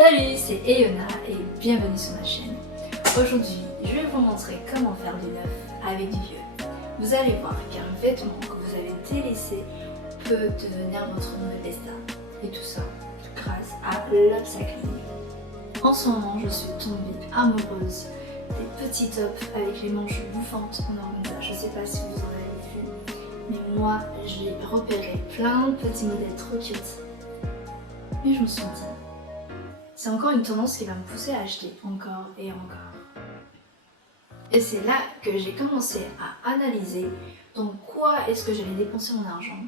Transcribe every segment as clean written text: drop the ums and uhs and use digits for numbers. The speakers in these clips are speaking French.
Salut, c'est Eona et bienvenue sur ma chaîne. Aujourd'hui, je vais vous montrer comment faire du neuf avec du vieux. Vous allez voir qu'un vêtement que vous avez délaissé peut devenir votre nouvel destin. Et tout ça grâce à l'upcycling. En ce moment, je suis tombée amoureuse des petits tops avec les manches bouffantes en organza. Je sais pas si vous en avez vu, mais moi, j'ai repéré plein de petits modèles trop cute. Et je me suis dit, c'est encore une tendance qui va me pousser à acheter encore et encore. Et c'est là que j'ai commencé à analyser dans quoi est-ce que j'allais dépenser mon argent.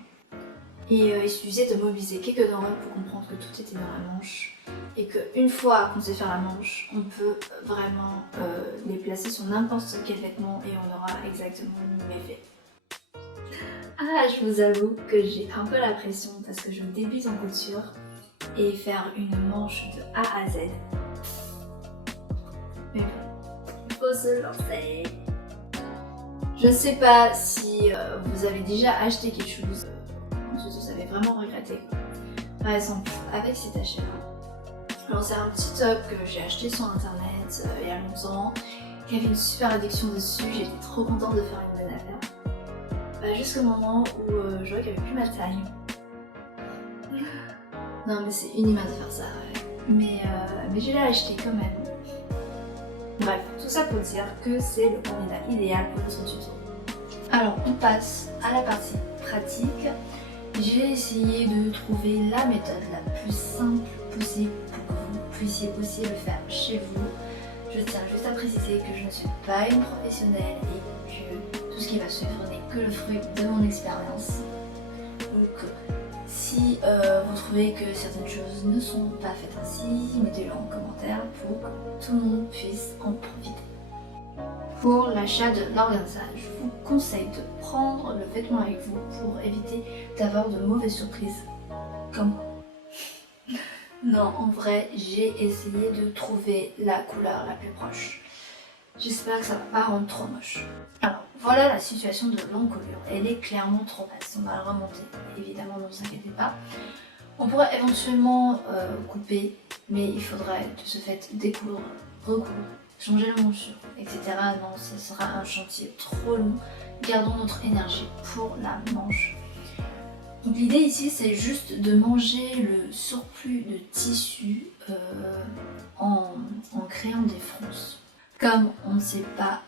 Et il suffisait de mobiliser quelques neurones pour comprendre que tout était dans la manche. Et qu'une fois qu'on sait faire la manche, on peut vraiment les placer sur n'importe quel vêtement et on aura exactement le même effet. Ah, je vous avoue que j'ai un peu la pression parce que je débute en couture et faire une manche de A à Z. Mais bon, il faut se lancer. Je ne sais pas si vous avez déjà acheté quelque chose, ensuite vous avez vraiment regretté. Par exemple, avec cet achat-là. Alors c'est un petit top que j'ai acheté sur internet il y a longtemps, qui avait une super réduction dessus, j'étais trop contente de faire une bonne affaire. Jusqu'au moment où je vois qu'il n'y avait plus ma taille. Non mais c'est inhumain de faire ça, ouais. Mais je l'ai acheté quand même. Bref, tout ça pour dire que c'est le candidat idéal pour notre tuto. Alors on passe à la partie pratique. J'ai essayé de trouver la méthode la plus simple possible pour que vous puissiez aussi le faire chez vous. Je tiens juste à préciser que je ne suis pas une professionnelle et que tout ce qui va suivre n'est que le fruit de mon expérience. Donc si vous trouvez que certaines choses ne sont pas faites ainsi, mettez-le en commentaire pour que tout le monde puisse en profiter. Pour l'achat de l'organza, je vous conseille de prendre le vêtement avec vous pour éviter d'avoir de mauvaises surprises. Comme moi. Non, en vrai, j'ai essayé de trouver la couleur la plus proche. J'espère que ça va pas rendre trop moche. Alors, voilà la situation de l'encolure. Elle est clairement trop basse. On va la remonter. Évidemment, ne vous inquiétez pas. On pourrait éventuellement couper, mais il faudrait de ce fait découdre, recoudre, changer la monture, etc. Non, ce sera un chantier trop long. Gardons notre énergie pour la manche. Donc l'idée ici, c'est juste de manger le surplus de tissu en créant des fronces. Comme on ne sait pas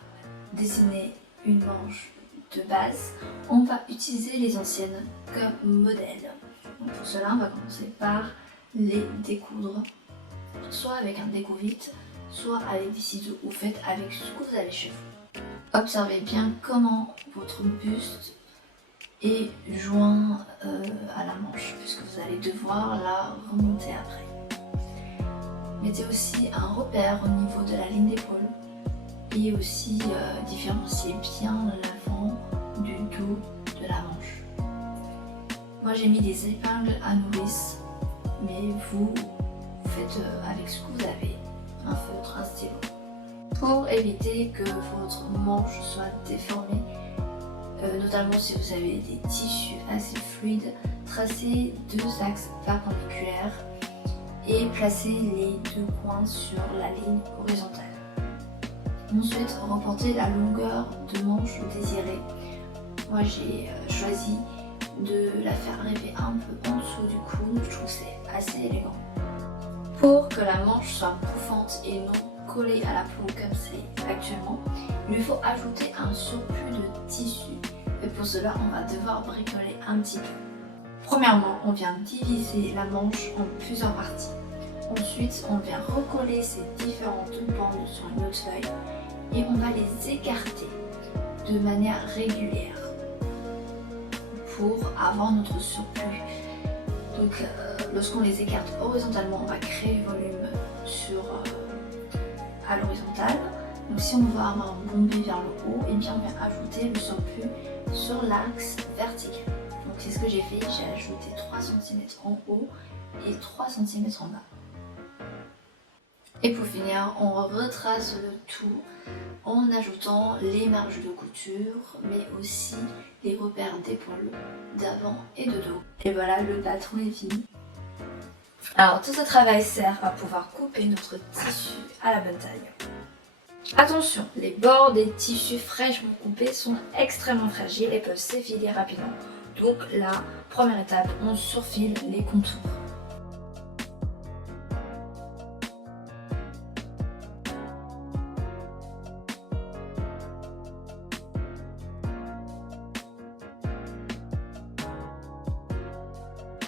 dessiner une manche de base, on va utiliser les anciennes comme modèle. Donc pour cela, on va commencer par les découdre, soit avec un déco-vite, soit avec des ciseaux ou faites avec ce que vous avez chez vous. Observez bien comment votre buste est joint à la manche, puisque vous allez devoir la remonter après. Mettez aussi un repère au niveau de la ligne d'épaule et aussi différencier bien l'avant du dos de la manche. Moi j'ai mis des épingles à nourrice, mais vous faites avec ce que vous avez, un feutre, un stylo. Pour éviter que votre manche soit déformée, notamment si vous avez des tissus assez fluides, tracez 2 axes perpendiculaires et placez les 2 coins sur la ligne horizontale. Ensuite, reportez la longueur de manche désirée. Moi j'ai choisi de la faire arriver un peu en dessous du cou, je trouve que c'est assez élégant. Pour que la manche soit bouffante et non collée à la peau comme c'est actuellement, il lui faut ajouter un surplus de tissu. Et pour cela, on va devoir bricoler un petit peu. Premièrement, on vient diviser la manche en plusieurs parties. Ensuite, on vient recoller ces différentes bandes sur une autre feuille et on va les écarter de manière régulière pour avoir notre surplus. Donc, lorsqu'on les écarte horizontalement, on va créer du volume à l'horizontale. Donc, si on veut avoir bombé vers le haut, et bien on vient ajouter le surplus sur l'axe vertical. Donc, c'est ce que j'ai fait. J'ai ajouté 3 cm en haut et 3 cm en bas. Et pour finir, on retrace le tout en ajoutant les marges de couture, mais aussi les repères d'épaule, d'avant et de dos. Et voilà, le patron est fini. Alors tout ce travail sert à pouvoir couper notre tissu à la bonne taille. Attention, les bords des tissus fraîchement coupés sont extrêmement fragiles et peuvent s'effiler rapidement. Donc la première étape, on surfile les contours.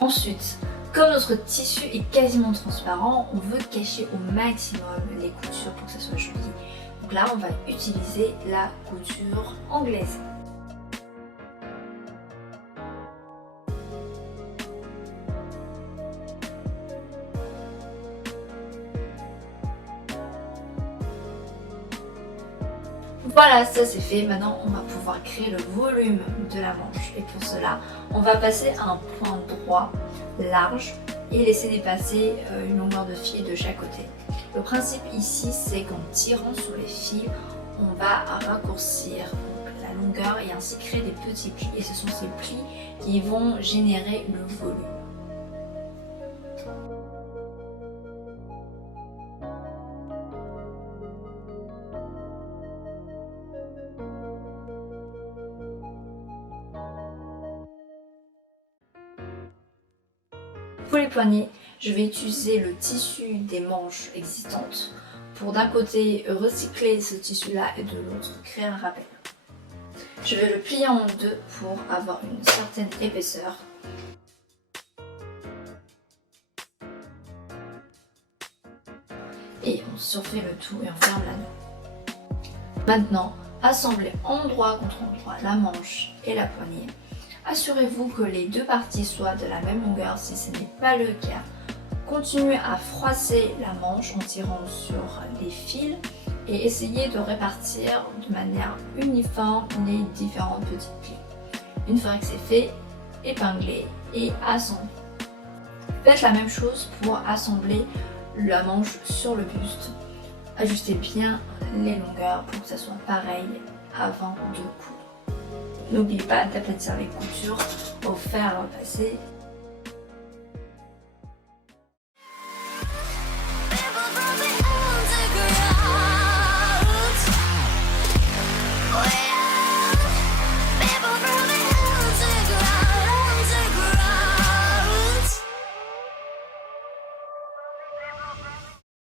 Ensuite, comme notre tissu est quasiment transparent, on veut cacher au maximum les coutures pour que ça soit joli. Donc là, on va utiliser la couture anglaise. Voilà, ça c'est fait. Maintenant, on va pouvoir créer le volume de la manche. Et pour cela, on va passer à un point droit, large, et laisser dépasser une longueur de fil de chaque côté. Le principe ici, c'est qu'en tirant sur les fils, on va raccourcir la longueur et ainsi créer des petits plis. Et ce sont ces plis qui vont générer le volume. Pour les poignets, je vais utiliser le tissu des manches existantes pour d'un côté recycler ce tissu-là et de l'autre créer un rappel. Je vais le plier en deux pour avoir une certaine épaisseur. Et on surfait le tout et on ferme l'anneau. Maintenant, assemblez endroit contre endroit la manche et la poignée. Assurez-vous que les deux parties soient de la même longueur. Si ce n'est pas le cas, continuez à froisser la manche en tirant sur les fils et essayez de répartir de manière uniforme les différents petits plis. Une fois que c'est fait, épinglez et assemblez. Faites la même chose pour assembler la manche sur le buste. Ajustez bien les longueurs pour que ça soit pareil avant de coudre. N'oubliez pas d'aplatir les coutures au fer à repasser